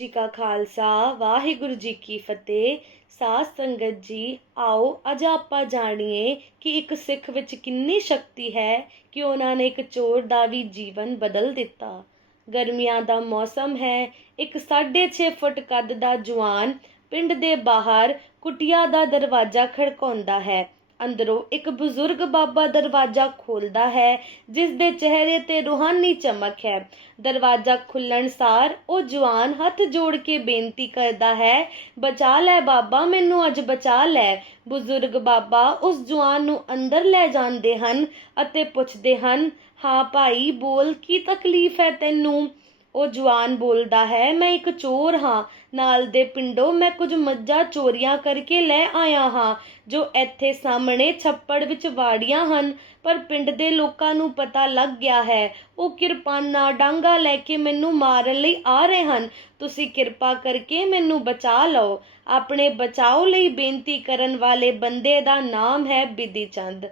ਜੀ ਕਾ ਖਾਲਸਾ, ਵਾਹਿਗੁਰੂ ਜੀ ਕੀ ਫਤਿਹ। ਸਾਧ ਸੰਗਤ ਜੀ, ਆਓ ਅੱਜ ਆਪਾਂ ਜਾਣੀਏ ਕਿ ਇੱਕ ਸਿੱਖ ਵਿੱਚ ਕਿੰਨੀ ਸ਼ਕਤੀ ਹੈ ਕਿ ਉਹਨਾਂ ਨੇ ਇੱਕ ਚੋਰ ਦਾ ਵੀ ਜੀਵਨ ਬਦਲ ਦਿੱਤਾ। ਗਰਮੀਆਂ ਦਾ ਮੌਸਮ ਹੈ, ਇੱਕ 6.5 ਫੁੱਟ ਕੱਦ ਦਾ ਜਵਾਨ ਪਿੰਡ ਦੇ ਬਾਹਰ ਕੁਟਿਆ ਦਾ ਦਰਵਾਜ਼ਾ ਖੜਕਾਉਂਦਾ ਹੈ। ਅੰਦਰੋਂ ਇੱਕ ਬਜ਼ੁਰਗ ਬਾਬਾ ਦਰਵਾਜ਼ਾ ਖੋਲਦਾ ਹੈ, ਜਿਸ ਦੇ ਚਿਹਰੇ ਤੇ ਰੂਹਾਨੀ ਚਮਕ ਹੈ। ਦਰਵਾਜ਼ਾ ਖੁੱਲਣ ਸਾਰ ਉਹ ਜਵਾਨ ਹੱਥ ਜੋੜ ਕੇ ਬੇਨਤੀ ਕਰਦਾ ਹੈ, ਬਚਾ ਲੈ ਬਾਬਾ, ਮੈਨੂੰ ਅੱਜ ਬਚਾ ਲੈ। ਬਜ਼ੁਰਗ ਬਾਬਾ ਉਸ ਜਵਾਨ ਨੂੰ ਅੰਦਰ ਲੈ ਜਾਂਦੇ ਹਨ ਅਤੇ ਪੁੱਛਦੇ ਹਨ, ਹਾਂ ਭਾਈ, ਬੋਲ, ਕੀ ਤਕਲੀਫ ਹੈ ਤੈਨੂੰ? ਉਹ ਜਵਾਨ ਬੋਲਦਾ ਹੈ, ਮੈਂ ਇੱਕ ਚੋਰ ਹਾਂ। ਨਾਲ ਦੇ ਪਿੰਡੋਂ ਮੈਂ ਕੁਝ ਮੱਝਾਂ ਚੋਰੀਆਂ ਕਰਕੇ ਲੈ ਆਇਆ ਹਾਂ, ਜੋ ਇੱਥੇ ਸਾਹਮਣੇ ਛੱਪੜ ਵਿੱਚ ਵਾੜੀਆਂ ਹਨ। ਪਰ ਪਿੰਡ ਦੇ ਲੋਕਾਂ ਨੂੰ ਪਤਾ ਲੱਗ ਗਿਆ ਹੈ, ਉਹ ਕਿਰਪਾਨਾਂ ਡਾਂਗਾ ਲੈ ਕੇ ਮੈਨੂੰ ਮਾਰਨ ਲਈ ਆ ਰਹੇ ਹਨ। ਤੁਸੀਂ ਕਿਰਪਾ ਕਰਕੇ ਮੈਨੂੰ ਬਚਾ ਲਓ। ਆਪਣੇ ਬਚਾਓ ਲਈ ਬੇਨਤੀ ਕਰਨ ਵਾਲੇ ਬੰਦੇ ਦਾ ਨਾਮ ਹੈ ਬਿਧੀ ਚੰਦ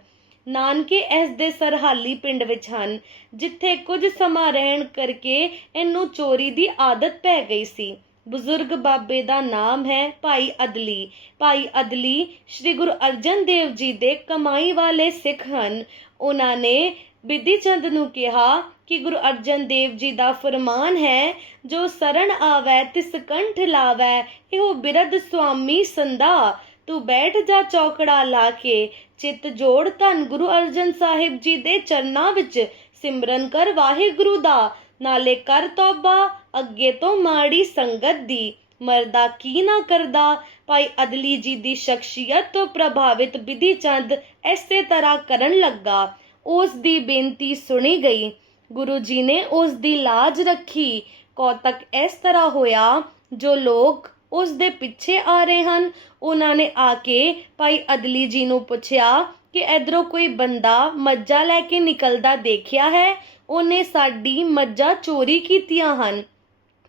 ਨਾਨਕੇ ਇਸ ਦੇ ਸਰਹਾਲੀ ਪਿੰਡ ਵਿੱਚ ਹਨ, ਜਿੱਥੇ ਕੁਝ ਸਮਾਂ ਰਹਿਣ ਕਰਕੇ ਇਹਨੂੰ ਚੋਰੀ ਦੀ ਆਦਤ ਪੈ ਗਈ ਸੀ। ਬਜ਼ੁਰਗ ਬਾਬੇ ਦਾ ਨਾਮ ਹੈ ਭਾਈ ਅਦਲੀ। ਭਾਈ ਅਦਲੀ ਸ੍ਰੀ ਗੁਰੂ ਅਰਜਨ ਦੇਵ ਜੀ ਦੇ ਕਮਾਈ ਵਾਲੇ ਸਿੱਖ ਹਨ। ਉਹਨਾਂ ਨੇ ਬਿਧੀ ਚੰਦ ਨੂੰ ਕਿਹਾ ਕਿ ਗੁਰੂ ਅਰਜਨ ਦੇਵ ਜੀ ਦਾ ਫਰਮਾਨ ਹੈ, ਜੋ ਸਰਣ ਆਵੈ ਤਿਸ ਕੰਠ ਲਾਵੈ, ਇਹੋ ਬਿਰਧ ਸੁਆਮੀ ਸੰਦਾ ਤੂੰ ਬੈਠ ਜਾ ਚੌਕੜਾ ਲਾ ਕੇ, ਚਿੱਤ ਜੋੜ ਧੰਨ ਗੁਰੂ ਅਰਜਨ ਸਾਹਿਬ ਜੀ ਦੇ ਚਰਨਾਂ ਵਿੱਚ, ਸਿਮਰਨ ਕਰ ਵਾਹਿਗੁਰੂ ਦਾ, ਨਾਲੇ ਕਰ ਤੋਬਾ, ਅੱਗੇ ਤੋਂ ਮਾੜੀ ਸੰਗਤ ਦੀ, ਮਰਦਾ ਕੀ ਨਾ ਕਰਦਾ, ਭਾਈ ਅਦਲੀ ਜੀ ਦੀ ਸ਼ਖਸੀਅਤ ਤੋਂ ਪ੍ਰਭਾਵਿਤ ਬਿਧੀ ਚੰਦ ਐਸੇ ਤਰ੍ਹਾਂ ਕਰਨ ਲੱਗਾ। ਉਸ ਦੀ ਬੇਨਤੀ ਸੁਣੀ ਗਈ। ਗੁਰੂ ਜੀ ਨੇ ਉਸ ਦੀ ਲਾਜ ਰੱਖੀ। ਕੌਤਕ ਇਸ ਤਰ੍ਹਾਂ ਹੋਇਆ, ਜੋ ਲੋਕ ਉਸ ਦੇ ਪਿੱਛੇ ਆ ਰਹੇ ਹਨ। ਉਹਨਾਂ ਨੇ ਆ ਕੇ ਭਾਈ ਅਦਲੀ ਜੀ ਨੂੰ ਪੁੱਛਿਆ ਕਿ ਇਧਰੋਂ ਕੋਈ ਬੰਦਾ ਮੱਝਾਂ ਲੈ ਕੇ ਨਿਕਲਦਾ ਦੇਖਿਆ ਹੈ? ਉਹਨੇ ਸਾਡੀ ਮੱਝਾਂ ਚੋਰੀ ਕੀਤੀਆਂ ਹਨ।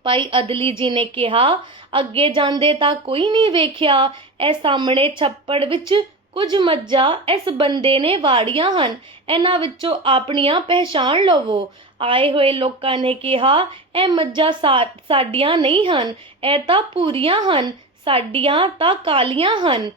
ਭਾਈ ਅਦਲੀ ਜੀ ਨੇ ਕਿਹਾ, ਅੱਗੇ ਜਾਂਦੇ ਤਾਂ ਕੋਈ ਨਹੀਂ ਵੇਖਿਆ। ਇਹ ਸਾਹਮਣੇ ਛੱਪੜ ਵਿੱਚ ਕੁਝ ਮੱਝਾਂ ਇਸ ਬੰਦੇ ਨੇ ਵਾੜੀਆਂ ਹਨ। ਇਹਨਾਂ ਵਿੱਚੋਂ ਆਪਣੀਆਂ ਪਹਿਚਾਣ ਲਵੋ। ਆਏ ਹੋਏ ਲੋਕਾਂ ਨੇ ਕਿਹਾ, ਇਹ ਮੱਝਾਂ ਸਾਡੀਆਂ ਨਹੀਂ ਹਨ। ਇਹ ਤਾਂ ਪੂਰੀਆਂ ਹਨ। ਸਾਡੀਆਂ ਤਾਂ ਕਾਲੀਆਂ ਹਨ।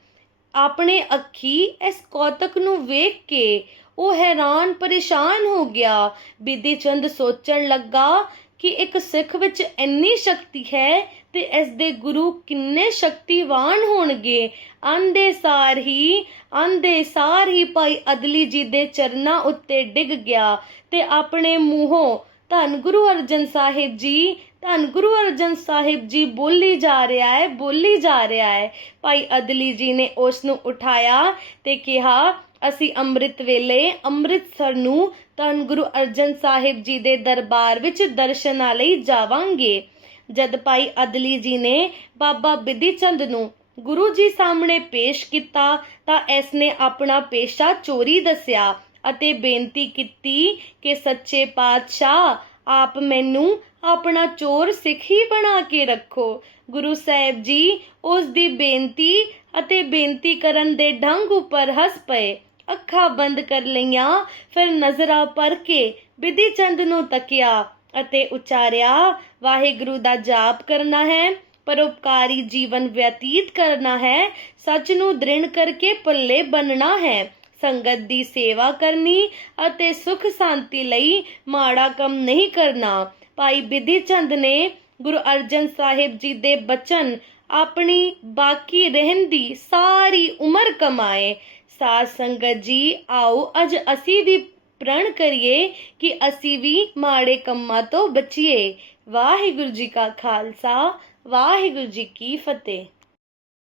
ਆਪਣੇ ਅੱਖੀ ਇਸ ਕੌਤਕ ਨੂੰ ਵੇਖ ਕੇ ਉਹ ਹੈਰਾਨ ਪਰੇਸ਼ਾਨ ਹੋ ਗਿਆ। ਬਿਧੀ ਚੰਦ ਸੋਚਣ ਲੱਗਾ ਕਿ ਇੱਕ ਸਿੱਖ ਵਿੱਚ ਇੰਨੀ ਸ਼ਕਤੀ ਹੈ ਤੇ ਇਸ ਦੇ ਗੁਰੂ ਕਿੰਨੇ ਸ਼ਕਤੀਵਾਨ ਹੋਣਗੇ। ਆਂਦੇ ਸਾਰ ਹੀ, ਆਂਦੇ ਸਾਰ ਹੀ ਭਾਈ ਅਦਲੀ ਜੀ ਦੇ ਚਰਨਾਂ ਉੱਤੇ ਡਿੱਗ ਗਿਆ ਤੇ ਆਪਣੇ ਮੂੰਹੋਂ ਧੰਨ ਗੁਰੂ ਅਰਜਨ ਸਾਹਿਬ ਜੀ, ਧੰਨ ਗੁਰੂ ਅਰਜਨ ਸਾਹਿਬ ਜੀ ਬੋਲੀ ਜਾ ਰਿਹਾ ਹੈ, ਬੋਲੀ ਜਾ ਰਿਹਾ ਹੈ। ਭਾਈ ਅਦਲੀ ਜੀ ਨੇ ਉਸ ਨੂੰ ਉਠਾਇਆ ਤੇ ਕਿਹਾ ਅਸੀਂ ਅੰਮ੍ਰਿਤ ਵੇਲੇ ਅੰਮ੍ਰਿਤਸਰ ਨੂੰ ਧੰਨ ਗੁਰੂ ਅਰਜਨ ਸਾਹਿਬ ਜੀ ਦੇ ਦਰਬਾਰ ਵਿੱਚ ਦਰਸ਼ਨਾਂ ਲਈ ਜਾਵਾਂਗੇ। ਜਦ ਭਾਈ ਅਦਲੀ ਜੀ ਨੇ ਬਾਬਾ ਬਿਧੀ ਚੰਦ ਨੂੰ ਗੁਰੂ ਜੀ ਸਾਹਮਣੇ ਪੇਸ਼ ਕੀਤਾ ਤਾਂ ਇਸ ਨੇ ਆਪਣਾ ਪੇਸ਼ਾ ਚੋਰੀ ਦੱਸਿਆ ਅਤੇ ਬੇਨਤੀ ਕੀਤੀ ਕਿ ਸੱਚੇ ਪਾਤਸ਼ਾਹ, ਆਪ ਮੈਨੂੰ ਆਪਣਾ ਚੋਰ ਸਿੱਖ ਹੀ ਬਣਾ ਕੇ ਰੱਖੋ। ਗੁਰੂ ਸਾਹਿਬ ਜੀ ਉਸ ਦੀ ਬੇਨਤੀ ਅਤੇ ਬੇਨਤੀ ਕਰਨ ਦੇ ਢੰਗ ਉੱਪਰ ਹੱਸ ਪਏ। ਅੱਖਾਂ ਬੰਦ ਕਰ ਲਈਆਂ, ਫਿਰ ਨਜ਼ਰਾਂ ਭਰ ਕੇ ਬਿਧੀ ਚੰਦ ਨੂੰ ਤੱਕਿਆ ਅਤੇ ਉਚਾਰਿਆ, ਵਾਹਿਗੁਰੂ ਦਾ ਜਾਪ ਕਰਨਾ ਹੈ, ਪਰਉਪਕਾਰੀ ਜੀਵਨ ਵਿਅਤੀਤ ਕਰਨਾ ਹੈ, ਸੱਚ ਨੂੰ ਦ੍ਰਿੜ ਕਰਕੇ ਪੱਲੇ ਬੰਨਣਾ ਹੈ, ਸੰਗਤ ਦੀ ਸੇਵਾ ਕਰਨੀ ਅਤੇ ਸੁਖ ਸ਼ਾਂਤੀ ਲਈ ਮਾੜਾ ਕੰਮ ਨਹੀਂ ਕਰਨਾ। ਭਾਈ ਬਿਧੀ ਚੰਦ ਨੇ ਗੁਰੂ ਅਰਜਨ ਸਾਹਿਬ ਜੀ ਦੇ ਬਚਨ ਆਪਣੀ ਬਾਕੀ ਰਹਿਣ ਦੀ ਸਾਰੀ ਉਮਰ ਕਮਾਏ। ਸਾਧ ਸੰਗਤ ਜੀ, ਆਓ ਅੱਜ ਅਸੀਂ ਵੀ ਪ੍ਰਣ ਕਰੀਏ ਕਿ ਅਸੀਂ ਵੀ ਮਾੜੇ ਕੰਮਾਂ ਤੋਂ ਬਚੀਏ। ਵਾਹਿਗੁਰੂ ਜੀ ਕਾ ਖਾਲਸਾ, ਵਾਹਿਗੁਰੂ ਜੀ ਕੀ ਫਤਿਹ।